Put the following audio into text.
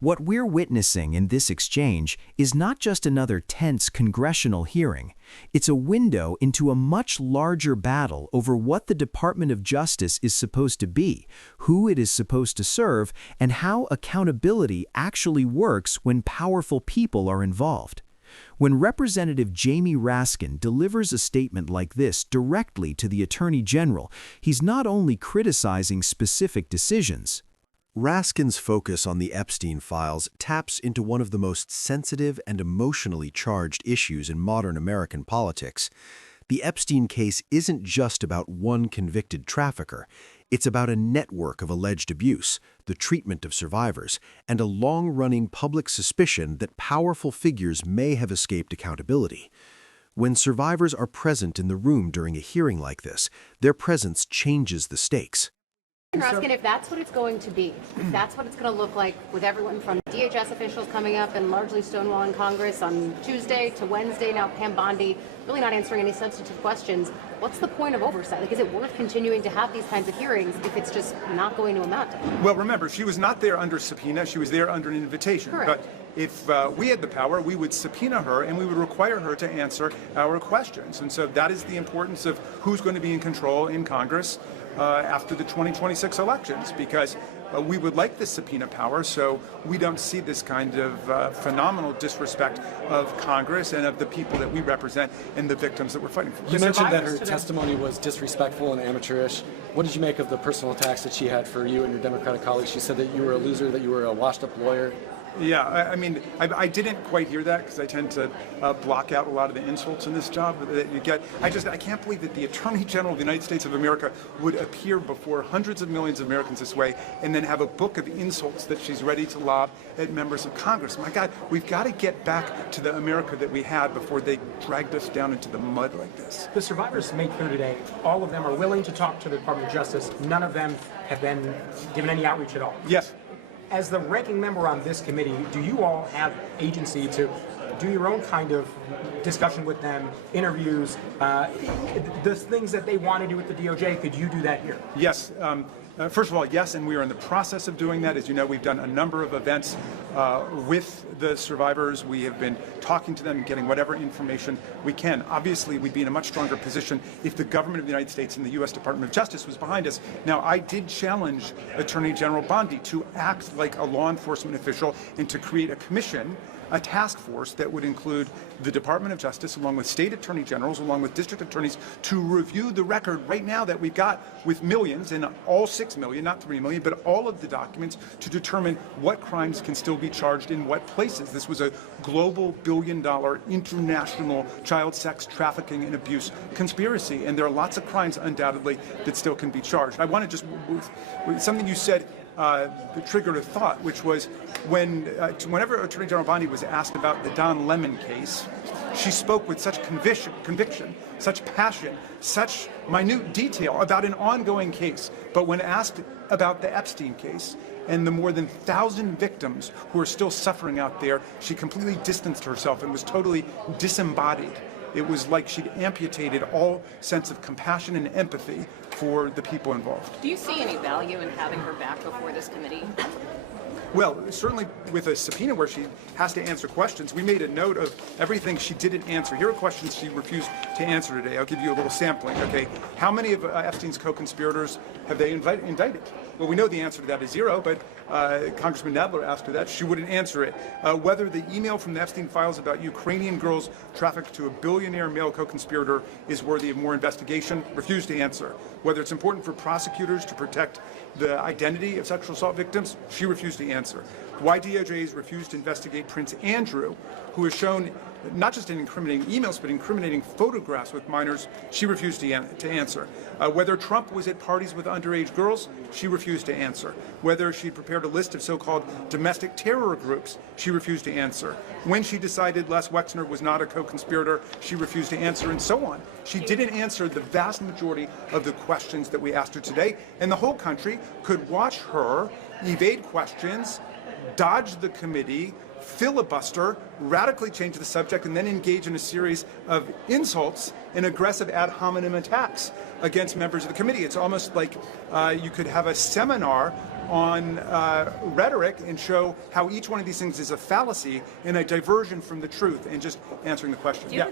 What we're witnessing in this exchange is not just another tense congressional hearing. It's a window into a much larger battle over what the Department of Justice is supposed to be, who it is supposed to serve, and how accountability actually works when powerful people are involved. When Representative Jamie Raskin delivers a statement like this directly to the Attorney General, he's not only criticizing specific decisions. Raskin's focus on the Epstein files taps into one of the most sensitive and emotionally charged issues in modern American politics. The Epstein case isn't just about one convicted trafficker. It's about a network of alleged abuse, the treatment of survivors, and a long-running public suspicion that powerful figures may have escaped accountability. When survivors are present in the room during a hearing like this, their presence changes the stakes. Raskin, if that's what it's going to be, if that's what it's going to look like with everyone from DHS officials coming up and largely stonewalling Congress on Tuesday to Wednesday, now Pam Bondi really not answering any substantive questions, what's the point of oversight? Like, is it worth continuing to have these kinds of hearings if it's just not going to amount to anything? Well, remember, she was not there under subpoena. She was there under an invitation. Correct. But if we had the power, we would subpoena her and we would require her to answer our questions. And so that is the importance of who's going to be in control in Congress after the 2026 elections, because we would like this subpoena power so we don't see this kind of phenomenal disrespect of Congress and of the people that we represent and the victims that we're fighting for. You mentioned that her testimony was disrespectful and amateurish. What did you make of the personal attacks that she had for you and your Democratic colleagues? She said that you were a loser, that you were a washed-up lawyer. Yeah, I mean, I didn't quite hear that because I tend to block out a lot of the insults in this job that you get. I can't believe that the Attorney General of the United States of America would appear before hundreds of millions of Americans this way and then have a book of insults that she's ready to lob at members of Congress. My God, we've got to get back to the America that we had before they dragged us down into the mud like this. The survivors made clear today, all of them are willing to talk to the Department of Justice. None of them have been given any outreach at all. Yes. As the ranking member on this committee, do you all have agency to do your own kind of discussion with them, interviews, the things that they want to do with the DOJ? Could you do that here? Yes. First of all, yes, and we are in the process of doing that. As you know, we've done a number of events with the survivors. We have been talking to them, getting whatever information we can. Obviously, we'd be in a much stronger position if the government of the United States and the U.S. Department of Justice was behind us. Now, I did challenge Attorney General Bondi to act like a law enforcement official and to create a commission, a task force that would include the Department of Justice along with state attorney generals, along with district attorneys, to review the record right now that we've got with millions, and all 6 million, not 3 million, but all of the documents to determine what crimes can still be charged in what places. This was a global billion-dollar international child sex trafficking and abuse conspiracy, and there are lots of crimes undoubtedly that still can be charged. I want to just, something you said triggered a thought, which was whenever Attorney General Bondi was asked about the Don Lemon case, she spoke with such conviction, such passion, such minute detail about an ongoing case. But when asked about the Epstein case and the more than 1,000 victims who are still suffering out there, she completely distanced herself and was totally disembodied. It was like she'd amputated all sense of compassion and empathy for the people involved. Do you see any value in having her back before this committee? Well, certainly with a subpoena where she has to answer questions, we made a note of everything she didn't answer. Here are questions she refused to answer today. I'll give you a little sampling, okay? How many of Epstein's co-conspirators have they indicted? Well, we know the answer to that is 0, but Congressman Nadler asked her that. She wouldn't answer it. Whether the email from the Epstein files about Ukrainian girls trafficked to a billionaire male co-conspirator is worthy of more investigation, refused to answer. Whether it's important for prosecutors to protect the identity of sexual assault victims, she refused to answer. Why DOJ has refused to investigate Prince Andrew, who has shown not just in incriminating emails, but incriminating photographs with minors, she refused to answer. Whether Trump was at parties with underage girls, she refused to answer. Whether she prepared a list of so-called domestic terror groups, she refused to answer. When she decided Les Wexner was not a co-conspirator, she refused to answer, and so on. She didn't answer the vast majority of the questions that we asked her today, and the whole country could watch her evade questions, dodge the committee, filibuster, radically change the subject, and then engage in a series of insults and aggressive ad hominem attacks against members of the committee. It's almost like you could have a seminar on rhetoric and show how each one of these things is a fallacy and a diversion from the truth and just answering the question. Yeah.